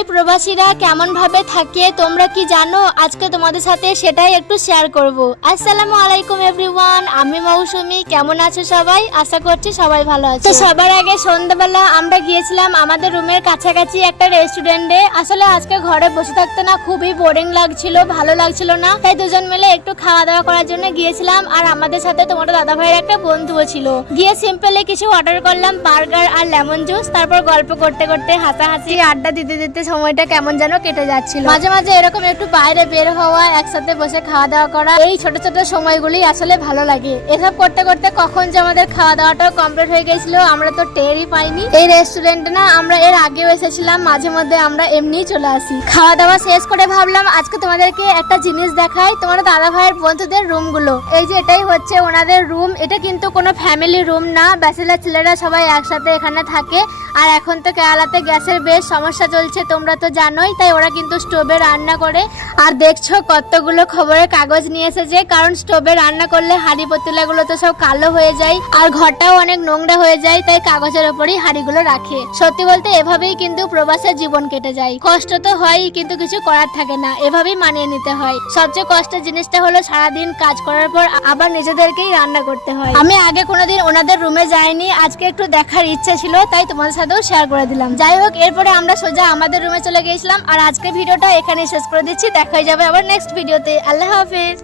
Dubai প্রবাসীরা কেমন ভাবে থাকে তোমরা কি জানো? আজকে তোমাদের সাথে সেটাই একটু শেয়ার করব। আসসালামু আলাইকুম এভরিওয়ান, আমি মৌসুমী। কেমন আছো সবাই? আশা করছি সবাই ভালো আছো। তো সবার আগে সন্ধ্যাবেলা আমরা গিয়েছিলাম আমাদের রুমের কাছাকাছি একটা রেস্টুরেন্টে। আসলে আজকে ঘরে বসে থাকতে না খুবই বোরিং লাগছিল, ভালো লাগছিল না, তাই দুজন মিলে একটু খাওয়া দাওয়া করার জন্য গিয়েছিলাম। আর আমাদের সাথে তোমাদের দাদা ভাইয়ের একটা বন্ধুও ছিল। গিয়ে সিম্পলি কিছু অর্ডার করলাম, বার্গার আর লেমন জুস। তারপর গল্প করতে করতে হাসাহাসি আড্ডা দিতে দিতে সময়টা কেমন যেন কেটে যাচ্ছিল। মাঝে মাঝে এরকম একটু বাইরে বের হওয়া, একসাথে বসে খাওয়া দাওয়া করা, এই ছোট ছোট সময়গুলি আসলে ভালো লাগে। এসব করতে করতে কখন যে আমাদের খাওয়া দাওয়াটাও কমপ্লিট হয়ে গেছিল আমরা তো টেরই পাইনি। এই রেস্টুরেন্টে না আমরা এর আগেও এসেছিলাম, মাঝে মধ্যে আমরা এমনিই চলে আসি। খাওয়া দাওয়া শেষ করে ভাবলাম আজকে তোমাদেরকে একটা জিনিস দেখাই, তোমাদের দাদা ভাইয়ের বন্ধুদের রুমগুলো। এই যে এটাই হচ্ছে ওনাদের রুম। এটা কিন্তু কোনো ফ্যামিলি রুম না, ব্যাচেলর ছেলেরা সবাই একসাথে এখানে থাকে। আর এখন তো কেরালাতে গ্যাসের বেশ সমস্যা চলছে, তোমরা তো জানোই, তাই ওরা কিন্তু স্টোভে রান্না করে। আর দেখছো কতগুলো খবরের কাগজ নিয়ে এসেছে, কারণ স্টোভে রান্না করলে হাঁড়ি পাতিলাগুলো তো সব কালো হয়ে যায় আর ঘরটাও অনেক নোংরা হয়ে যায়, তাই কাগজের ওপরই হাঁড়িগুলো রাখে। সত্যি বলতে এভাবেই কিন্তু প্রবাসের জীবন কেটে যায়। কষ্ট তো হয়, কিন্তু কিছু করার থাকে না, এভাবেই মানিয়ে নিতে হয়। সবচেয়ে কষ্টের জিনিসটা হলো সারাদিন কাজ করার পর আবার নিজেদেরকেই রান্না করতে হয়। আমি আগে কোনোদিন ওনাদের রুমে যাইনি, আজকে একটু দেখার ইচ্ছা ছিল, তাই তোমাদের সাথেও শেয়ার করে দিলাম। যাই হোক, এরপরে আমরা সোজা আমাদের রুমে চলে গিয়েছিলাম। আর আজকের ভিডিওটা এখানে শেষ করে দিচ্ছি, দেখা হয়ে যাবে আবার নেক্সট ভিডিওতে। আল্লাহ হাফেজ।